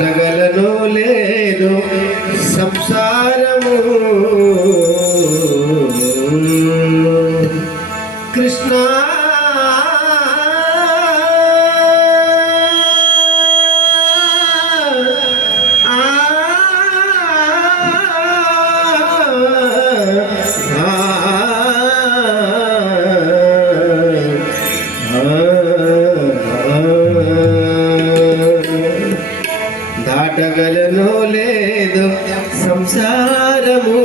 దాటగలను లేదు సంసారము కృష్ణ దాటగలను లేదు సంసారము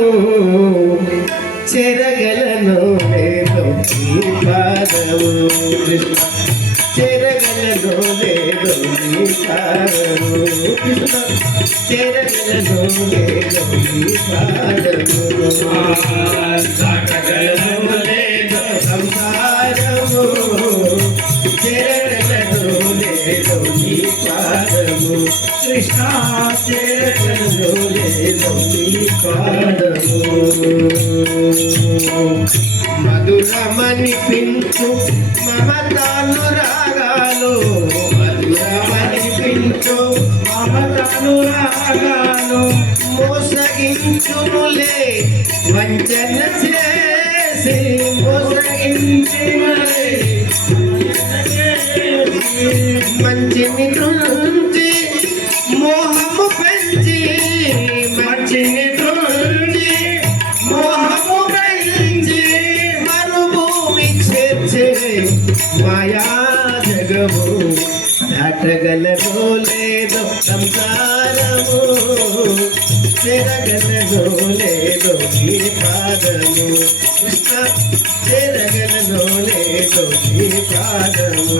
చెరగలను లేదు ఈ పాదము చెరగలను లేదు ఈ పాదము చెరగలను లేదు ఈ పాదము దాటగలను లేదు సంసారము చెరగలను లేదు ఈ పాదము కృష్ణ చెరగలను లేదు ఈ పాదము మధురమనిపించు మమతానురాగాలు మధురమనిపించు మమతానురాగాలు మోసగించునులే వంచన చేసి మోసగించునులే మంచిని తుంచి మోహము పెంచి మంచిని తుంచి మోహము పెంచి మరుభూమి చేర్చే మాయా జగము దాటగలదో లేదో సంసారము చెరగలదో లేదో ఈ పాదము కృష్ణ చెరగలదో లేదో ఈ పాదము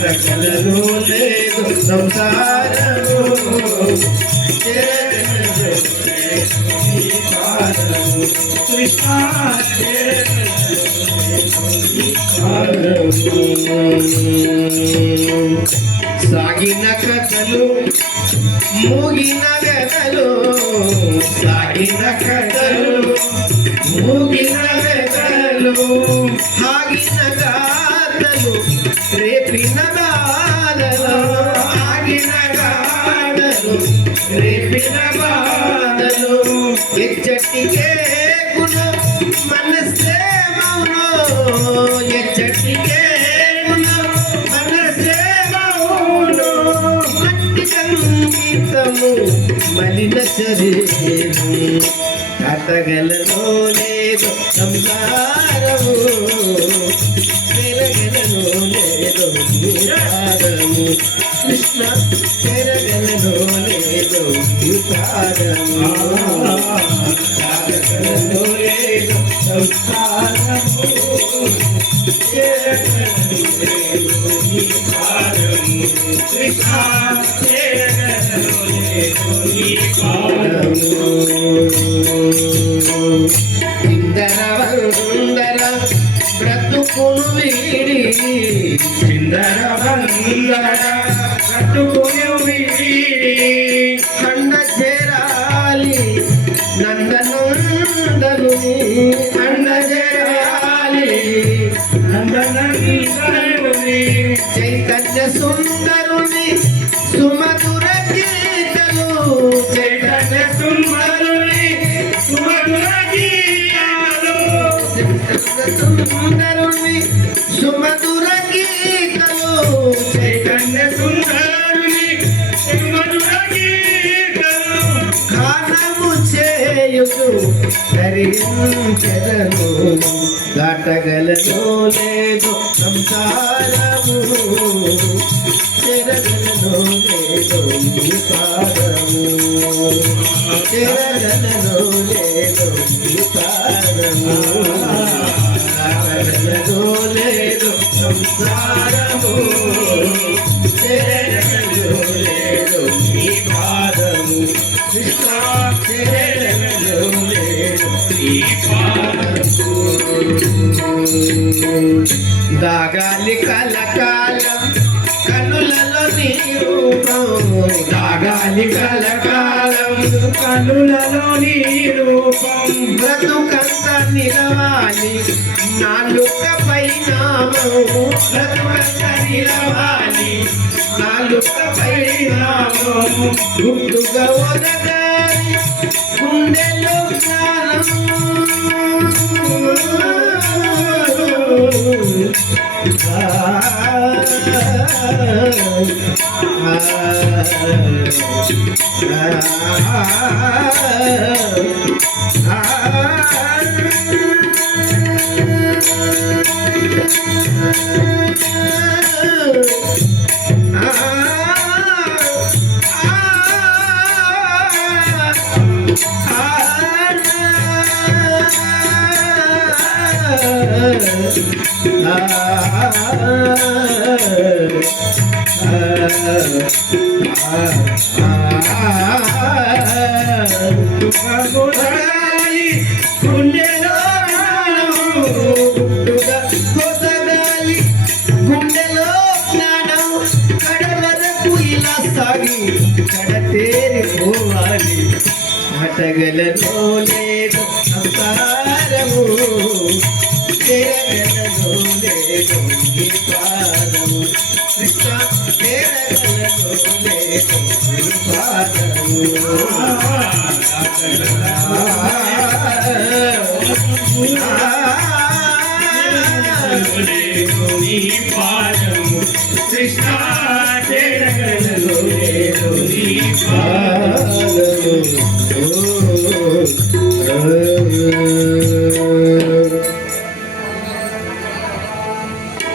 దాటగలదో లేదో సంసారము చెరగలదో లేదో ఈ పాదము కృష్ణ సాగిన కథలు మూగిన గదలు సాగిన కథలు మూగిన గదలు ఆగిన గాథలు రేపిన బాధలు ఆగిన గాథలు రేపిన బాధలు ఎచ్చటికే గుణం మనసే మౌనో ఎచ్చటికే గుణం మనసే మౌనో మట్టి సంగీతము మలిన శరీరం దాటగలనో లేదో సంసారము చెరగలనో లేదో పాదము కృష్ణ చెరగలనో లేదో పాదము దాటగలనో లేదో సంసారము చెరగలనో లేదో పాదము కృష్ణ చెరగలనో లేదో పాదము ఇందరవందర బ్రతుకును వీడి ఇందరవందర బ్రతుకును వీడి ఖండ చేరాలి నందనందను ఖండ చేరాలి నందనందనుని చైతన్య సుందరుని సుమధుర గీతలు చైతన్య సుందరుని సుమధుర గీతాలు సుందరుని సుమధుర గీతలు చైతన్య సుందరుని సుమధుర గీతలు గానము చేయుచు ధరించెదను దాటగలనో లేదో సంసారము చెరగలనో లేదో ఈ పాదము చెరగలనో లేదో ఈ పాదము దాటగలనో లేదో సంసారము చెరగలనో లేదో ఈ పాదము కృష్ణ చెరగలనో లేదో ఈ పాదము దాగాలి కలకాలం కనులలో నీ రూపం దాగాలి కలకాలం కనులలో నీ రూపం బ్రతుకంత నిలవాలి నాలుకపై నామము బ్రతుకంత నిలవాలి నాలుకపై నామము గుట్టుగా ఒదగాలి గుండెలో గుండెలో గుండెలో జ్ఞానం కడవరకు ఇలా సాగి కడతేరిపోవాలి హటగలలో లేదు సంసారము తెరగలలో లేదు ఈ పాదము కృష్ణ తెరగలలో లేదు ఈ పాదము కృష్ణ తెరగలలో లేదు ఈ పాదము